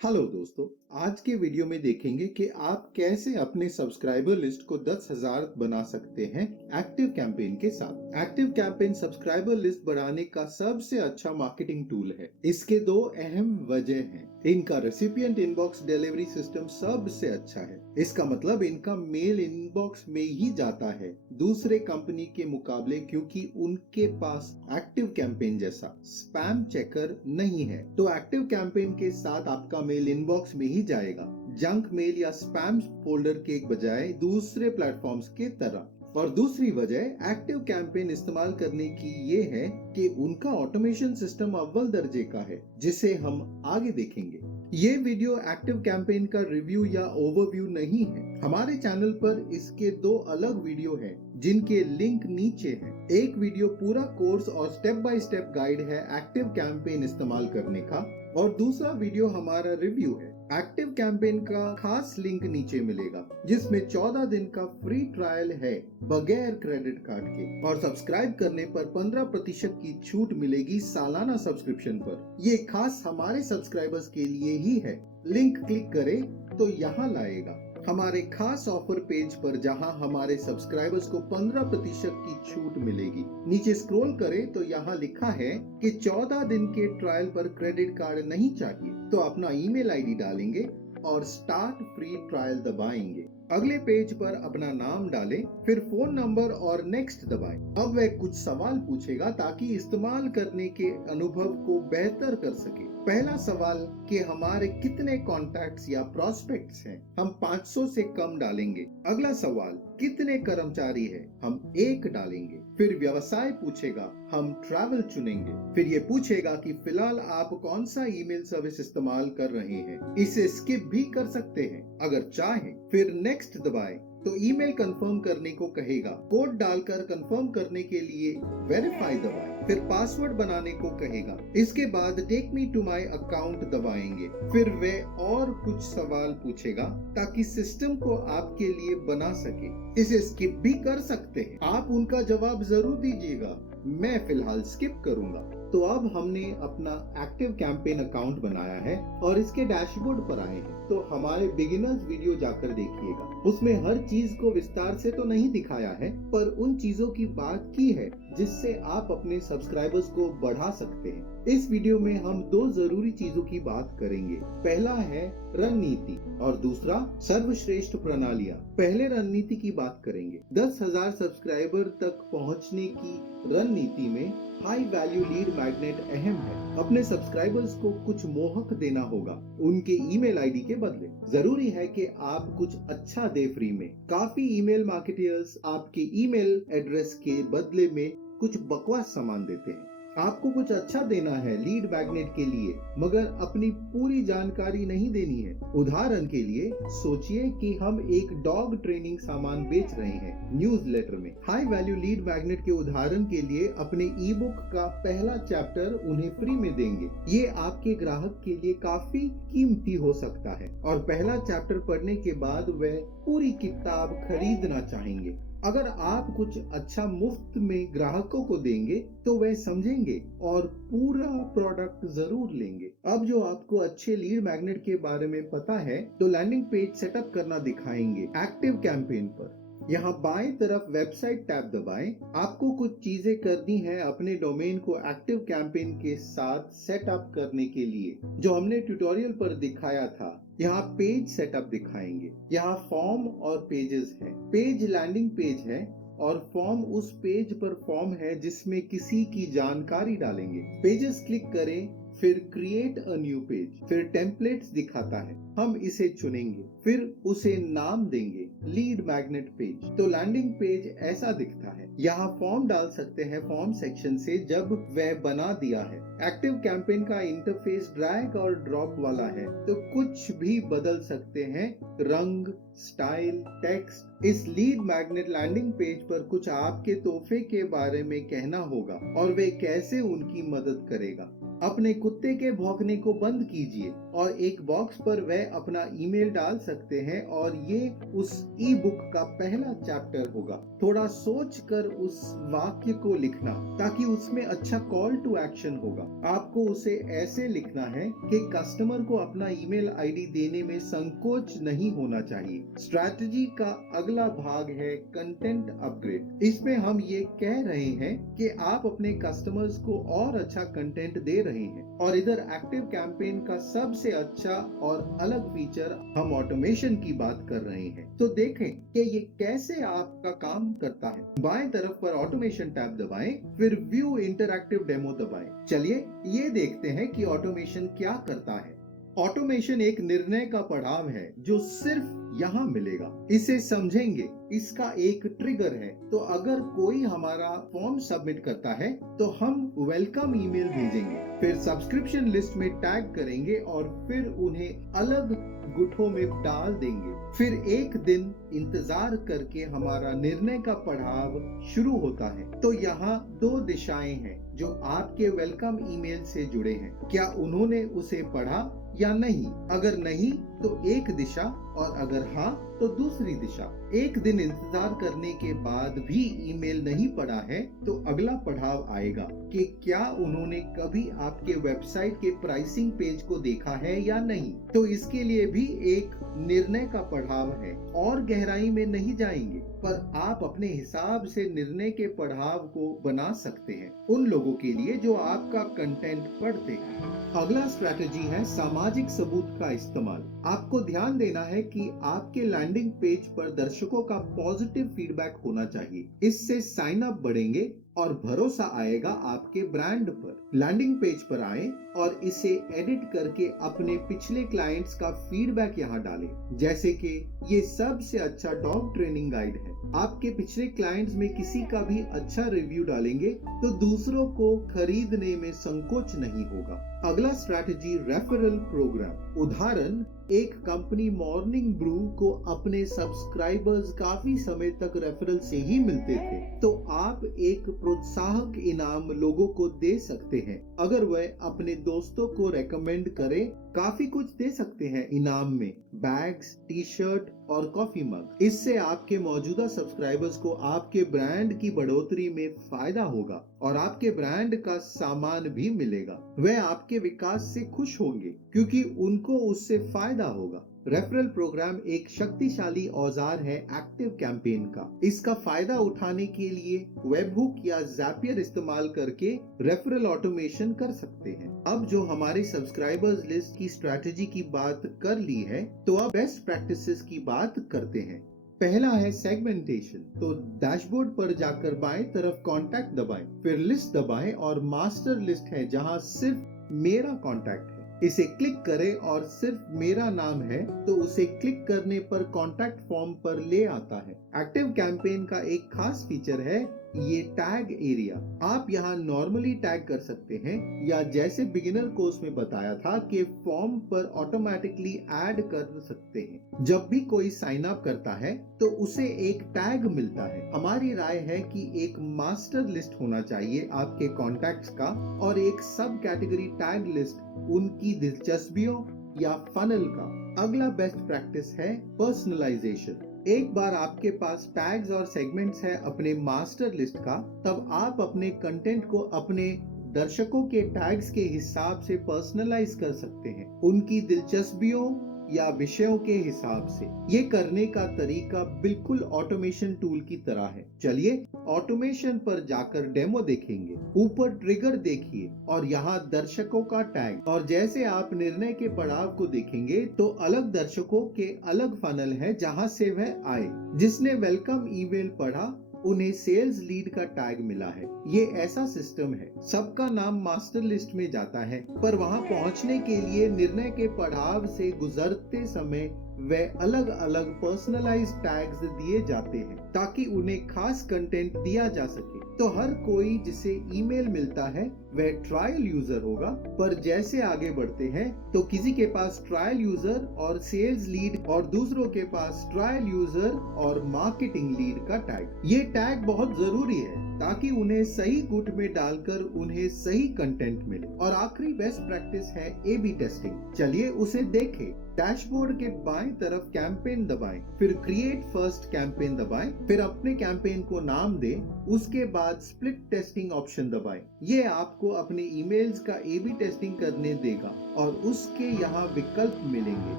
Hello दोस्तों, आज के वीडियो में देखेंगे कि आप कैसे अपने सब्सक्राइबर लिस्ट को 10,000 बना सकते हैं एक्टिव कैंपेन के साथ। एक्टिव कैंपेन सब्सक्राइबर लिस्ट बढ़ाने का सबसे अच्छा मार्केटिंग टूल है। इसके दो अहम वजह हैं। इनका रेसिपिएंट इनबॉक्स डिलीवरी सिस्टम सबसे अच्छा है। इसका मतलब इनका मेल इनबॉक्स में ही जाता है दूसरे कंपनी के मुकाबले, क्योंकि उनके पास एक्टिव कैंपेन जैसा स्पैम चेकर नहीं है। तो एक्टिव कैंपेन के साथ आपका मेल इनबॉक्स में ही जाएगा, जंक मेल या स्पैम फोल्डर के बजाय दूसरे प्लेटफॉर्म्स के तरह। और दूसरी वजह एक्टिव कैंपेन इस्तेमाल करने की ये है कि उनका ऑटोमेशन सिस्टम अव्वल दर्जे का है, जिसे हम आगे देखेंगे। ये वीडियो एक्टिव कैंपेन का रिव्यू या ओवरव्यू नहीं है। हमारे चैनल पर इसके दो अलग वीडियो हैं, जिनके लिंक नीचे हैं। एक वीडियो पूरा कोर्स और स्टेप बाय स्टेप गाइड है एक्टिव कैंपेन इस्तेमाल करने का, और दूसरा वीडियो हमारा रिव्यू है। एक्टिव कैंपेन का खास लिंक नीचे मिलेगा, जिसमें 14 दिन का फ्री ट्रायल है बगैर क्रेडिट कार्ड के, और सब्सक्राइब करने पर 15% की छूट मिलेगी सालाना सब्सक्रिप्शन पर। ये खास हमारे सब्सक्राइबर्स के लिए ही है। लिंक क्लिक करें तो यहाँ लाएगा हमारे खास ऑफर पेज पर, जहां हमारे सब्सक्राइबर्स को 15% की छूट मिलेगी। नीचे स्क्रॉल करें तो यहाँ लिखा है कि 14 दिन के ट्रायल पर क्रेडिट कार्ड नहीं चाहिए, तो अपना ईमेल आईडी डालेंगे और स्टार्ट फ्री ट्रायल दबाएंगे। अगले पेज पर अपना नाम डालें, फिर फोन नंबर और नेक्स्ट दबाएं। अब वह कुछ सवाल पूछेगा ताकि इस्तेमाल करने के अनुभव को बेहतर कर सके। पहला सवाल कि हमारे कितने कॉन्टैक्ट्स या प्रोस्पेक्ट्स हैं, हम 500 से कम डालेंगे। अगला सवाल कितने कर्मचारी हैं, हम 1 डालेंगे। फिर व्यवसाय पूछेगा, हम ट्रैवल चुनेंगे। फिर ये पूछेगा कि फिलहाल आप कौन सा ईमेल सर्विस इस्तेमाल कर रहे हैं, इसे स्किप भी कर सकते हैं अगर चाहें। फिर नेक्स्ट दबाएं तो ईमेल कंफर्म करने को कहेगा। कोड डालकर कंफर्म करने के लिए वेरीफाई दबाएं। फिर पासवर्ड बनाने को कहेगा। इसके बाद take me to my account दबाएंगे। फिर वे और कुछ सवाल पूछेगा ताकि सिस्टम को आपके लिए बना सके। इसे स्किप भी कर सकते हैं, आप उनका जवाब जरूर दीजिएगा। मैं फिलहाल स्किप करूंगा। तो अब हमने अपना एक्टिव कैंपेन अकाउंट बनाया है और इसके डैशबोर्ड पर आए हैं। तो हमारे बिगिनर्स वीडियो जाकर देखिएगा। उसमें हर चीज को विस्तार से तो नहीं दिखाया है, पर उन चीजों की बात की है जिससे आप अपने सब्सक्राइबर्स को बढ़ा सकते हैं। इस वीडियो में हम दो जरूरी चीजों की बात करेंगे। पहला है रणनीति और दूसरा सर्वश्रेष्ठ प्रणालियां। पहले रणनीति की बात करेंगे। 10,000 सब्सक्राइबर तक पहुंचने की रणनीति में हाई वैल्यू लीड मैग्नेट अहम है। अपने सब्सक्राइबर्स को कुछ मोहक देना होगा उनके ईमेल आईडी के बदले। जरूरी है कि आप कुछ अच्छा दे फ्री में। काफी ईमेल मार्केटर्स आपके ईमेल एड्रेस के बदले में कुछ बकवास सामान देते हैं। आपको कुछ अच्छा देना है लीड मैग्नेट के लिए, मगर अपनी पूरी जानकारी नहीं देनी है। उदाहरण के लिए सोचिए कि हम एक डॉग ट्रेनिंग सामान बेच रहे हैं न्यूज़लेटर में। हाई वैल्यू लीड मैग्नेट के उदाहरण के लिए अपने ई बुक का पहला चैप्टर उन्हें फ्री में देंगे। ये आपके ग्राहक के लिए काफी कीमती हो सकता है, और पहला चैप्टर पढ़ने के बाद वह पूरी किताब खरीदना चाहेंगे। अगर आप कुछ अच्छा मुफ्त में ग्राहकों को देंगे तो वह समझेंगे और पूरा प्रोडक्ट जरूर लेंगे। अब जो आपको अच्छे लीड मैग्नेट के बारे में पता है, तो लैंडिंग पेज सेटअप करना दिखाएंगे एक्टिव कैंपेन पर। यहाँ बाएं तरफ वेबसाइट टैब दबाएं। आपको कुछ चीजें करनी है अपने डोमेन को एक्टिव कैंपेन के साथ सेटअप करने के लिए, जो हमने ट्यूटोरियल पर दिखाया था। यहाँ पेज सेटअप दिखाएंगे। यहाँ फॉर्म और पेजेस है। पेज लैंडिंग पेज है और फॉर्म उस पेज पर फॉर्म है जिसमें किसी की जानकारी डालेंगे। पेजेस क्लिक करें, फिर क्रिएट अ न्यू पेज, फिर टेम्पलेट्स दिखाता है, हम इसे चुनेंगे, फिर उसे नाम देंगे लीड मैग्नेट पेज। तो लैंडिंग पेज ऐसा दिखता है। यहाँ फॉर्म डाल सकते हैं फॉर्म सेक्शन से जब वह बना दिया है। एक्टिव कैंपेन का इंटरफेस ड्रैग और ड्रॉप वाला है, तो कुछ भी बदल सकते हैं, रंग, स्टाइल, टेक्स्ट। इस लीड मैग्नेट लैंडिंग पेज पर कुछ आपके तोहफे के बारे में कहना होगा और वे कैसे उनकी मदद करेगा। अपने कुत्ते के भौंकने को बंद कीजिए और एक बॉक्स पर वह अपना ईमेल डाल सकते हैं और ये उस ई बुक का पहला चैप्टर होगा। थोड़ा सोच कर उस वाक्य को लिखना ताकि उसमें अच्छा कॉल टू एक्शन होगा। आपको उसे ऐसे लिखना है कि कस्टमर को अपना ईमेल आईडी देने में संकोच नहीं होना चाहिए। स्ट्रैटेजी का अगला भाग है कंटेंट अपग्रेड। इसमें हम ये कह रहे हैं कि आप अपने कस्टमर्स को और अच्छा कंटेंट दे रहे हैं और इधर एक्टिव कैंपेन का सबसे अच्छा और अलग फीचर हम ऑटोमेशन की बात कर रहे हैं। तो देखें कि ये कैसे आपका काम करता है। बाएं तरफ पर ऑटोमेशन टैब दबाएं, फिर व्यू इंटरैक्टिव डेमो दबाएं। चलिए ये देखते हैं कि ऑटोमेशन क्या करता है। ऑटोमेशन एक निर्णय का पड़ाव है जो सिर्फ यहाँ मिलेगा। इसे समझेंगे। इसका एक ट्रिगर है। तो अगर कोई हमारा फॉर्म सबमिट करता है तो हम वेलकम ईमेल भेजेंगे, फिर सब्सक्रिप्शन लिस्ट में टैग करेंगे और फिर उन्हें अलग गुठों में डाल देंगे। फिर एक दिन इंतजार करके हमारा निर्णय का पड़ाव शुरू होता है। तो यहाँ दो दिशाएं हैं जो आपके वेलकम ईमेल से जुड़े हैं। क्या उन्होंने उसे पढ़ा या नहीं? अगर नहीं तो एक दिशा और अगर हाँ तो दूसरी दिशा। एक दिन इंतजार करने के बाद भी ईमेल नहीं पढ़ा है तो अगला पड़ाव आएगा कि क्या उन्होंने कभी आपके वेबसाइट के प्राइसिंग पेज को देखा है या नहीं। तो इसके लिए भी एक निर्णय का पड़ाव है और गहराई में नहीं जाएंगे, पर आप अपने हिसाब से निर्णय के पड़ाव को बना सकते हैं उन लोगों के लिए जो आपका कंटेंट पढ़ते हैं। अगला स्ट्रैटेजी है सामाजिक सबूत का इस्तेमाल। आपको ध्यान देना है कि आपके लैंडिंग पेज पर दर्शकों का पॉजिटिव फीडबैक होना चाहिए। इससे साइन अप बढ़ेंगे और भरोसा आएगा आपके ब्रांड पर। लैंडिंग पेज पर आएं और इसे एडिट करके अपने पिछले क्लाइंट्स का फीडबैक यहाँ डालें। जैसे कि ये सबसे अच्छा डॉग ट्रेनिंग गाइड है। आपके पिछले क्लाइंट्स में किसी का भी अच्छा रिव्यू डालेंगे तो दूसरों को खरीदने में संकोच नहीं होगा। अगला स्ट्रैटेजी रेफरल प्रोग्राम। उदाहरण, एक कंपनी मॉर्निंग ब्रू को अपने सब्सक्राइबर्स काफी समय तक रेफरल से ही मिलते थे, तो आप एक प्रोत्साहक इनाम लोगों को दे सकते हैं। अगर वह अपने दोस्तों को रेकमेंड करे, काफी कुछ दे सकते हैं इनाम में, बैग्स, टी शर्ट और कॉफी मग। इससे आपके मौजूदा सब्सक्राइबर्स को आपके ब्रांड की बढ़ोतरी में फायदा होगा और आपके ब्रांड का सामान भी मिलेगा। वह आपके विकास से खुश होंगे क्योंकि उनको उससे फायदा होगा। रेफरल प्रोग्राम एक शक्तिशाली औजार है एक्टिव कैंपेन का। इसका फायदा उठाने के लिए वेबहुक या ज़ैपियर इस्तेमाल करके रेफरल ऑटोमेशन कर सकते हैं। अब जो हमारे सब्सक्राइबर्स लिस्ट की स्ट्रैटेजी की बात कर ली है, तो अब बेस्ट प्रैक्टिसेस की बात करते हैं। पहला है सेगमेंटेशन। तो डैशबोर्ड पर जाकर बाएं तरफ कॉन्टैक्ट दबाएं, फिर लिस्ट दबाएं और मास्टर लिस्ट है जहां सिर्फ मेरा कॉन्टैक्ट है। इसे क्लिक करें और सिर्फ मेरा नाम है तो उसे क्लिक करने पर कॉन्टैक्ट फॉर्म पर ले आता है। एक्टिव कैंपेन का एक खास फीचर है ये टैग एरिया। आप यहाँ नॉर्मली टैग कर सकते हैं या जैसे बिगिनर कोर्स में बताया था कि फॉर्म पर ऑटोमेटिकली ऐड कर सकते हैं। जब भी कोई साइन अप करता है तो उसे एक टैग मिलता है। हमारी राय है कि एक मास्टर लिस्ट होना चाहिए आपके कॉन्टैक्ट्स का और एक सब कैटेगरी टैग लिस्ट उनकी दिलचस्पियों या फनल का। अगला बेस्ट प्रैक्टिस है पर्सनलाइजेशन। एक बार आपके पास टैग्स और सेगमेंट्स है अपने मास्टर लिस्ट का, तब आप अपने कंटेंट को अपने दर्शकों के टैग्स के हिसाब से पर्सनलाइज कर सकते हैं, उनकी दिलचस्पियों या विषयों के हिसाब से। ये करने का तरीका बिल्कुल ऑटोमेशन टूल की तरह है। चलिए ऑटोमेशन पर जाकर डेमो देखेंगे। ऊपर ट्रिगर देखिए और यहाँ दर्शकों का टैग, और जैसे आप निर्णय के पड़ाव को देखेंगे तो अलग दर्शकों के अलग फनल है जहाँ से वह आए। जिसने वेलकम ईमेल पढ़ा उन्हें सेल्स लीड का टैग मिला है। ये ऐसा सिस्टम है, सबका नाम मास्टर लिस्ट में जाता है, पर वहां पहुंचने के लिए निर्णय के पड़ाव से गुजरते समय वे अलग अलग पर्सनलाइज्ड टैग्स दिए जाते हैं ताकि उन्हें खास कंटेंट दिया जा सके। तो हर कोई जिसे ईमेल मिलता है वह ट्रायल यूजर होगा, पर जैसे आगे बढ़ते हैं तो किसी के पास ट्रायल यूजर और सेल्स लीड और दूसरों के पास ट्रायल यूजर और मार्केटिंग लीड का टैग। ये टैग बहुत जरूरी है ताकि उन्हें सही गुट में डालकर उन्हें सही कंटेंट मिले। और आखिरी बेस्ट प्रैक्टिस है A/B टेस्टिंग। चलिए उसे देखें। डैशबोर्ड के बाएं तरफ कैंपेन दबाएं, फिर क्रिएट फर्स्ट कैंपेन दबाएं, फिर अपने कैंपेन को नाम दें, उसके बाद स्प्लिट टेस्टिंग ऑप्शन दबाएं। ये आपको अपने ईमेल्स का A/B टेस्टिंग करने देगा और उसके यहाँ विकल्प मिलेंगे।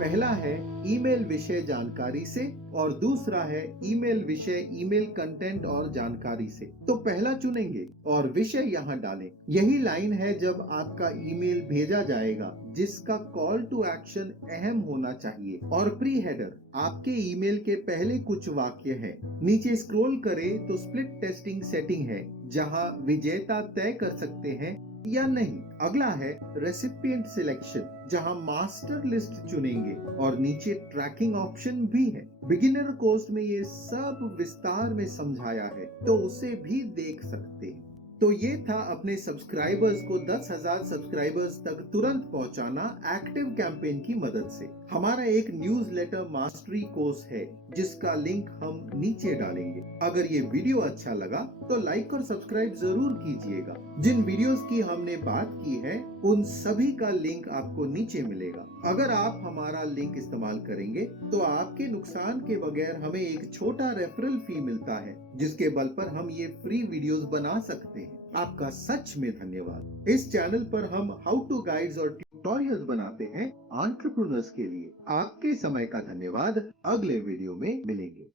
पहला है ईमेल विषय जानकारी से और दूसरा है ईमेल विषय ईमेल कंटेंट और जानकारी से। तो पहला चुनेंगे और विषय यहाँ डालें। यही लाइन है जब आपका ईमेल भेजा जाएगा, जिसका कॉल टू एक्शन अहम होना चाहिए। और प्री हेडर आपके ईमेल के पहले कुछ वाक्य हैं। नीचे स्क्रॉल करें तो स्प्लिट टेस्टिंग सेटिंग है, जहां विजेता तय कर सकते हैं या नहीं। अगला है रेसिपिएंट सिलेक्शन, जहां मास्टर लिस्ट चुनेंगे और नीचे ट्रैकिंग ऑप्शन भी है। बिगिनर कोर्स में ये सब विस्तार में समझाया है, तो उसे भी देख सकते हैं। तो ये था अपने सब्सक्राइबर्स को 10,000 सब्सक्राइबर्स तक तुरंत पहुंचाना एक्टिव कैंपेन की मदद से। हमारा एक न्यूज़लेटर मास्टरी कोर्स है, जिसका लिंक हम नीचे डालेंगे। अगर ये वीडियो अच्छा लगा तो लाइक और सब्सक्राइब जरूर कीजिएगा। जिन वीडियोस की हमने बात की है उन सभी का लिंक आपको नीचे मिलेगा। अगर आप हमारा लिंक इस्तेमाल करेंगे तो आपके नुकसान के बगैर हमें एक छोटा रेफरल फी मिलता है, जिसके बल पर हम ये फ्री वीडियोस बना सकते हैं। आपका सच में धन्यवाद। इस चैनल पर हम हाउ टू गाइड्स और ट्यूटोरियल्स बनाते हैं एंटरप्रेन्योर्स के लिए। आपके समय का धन्यवाद। अगले वीडियो में मिलेंगे।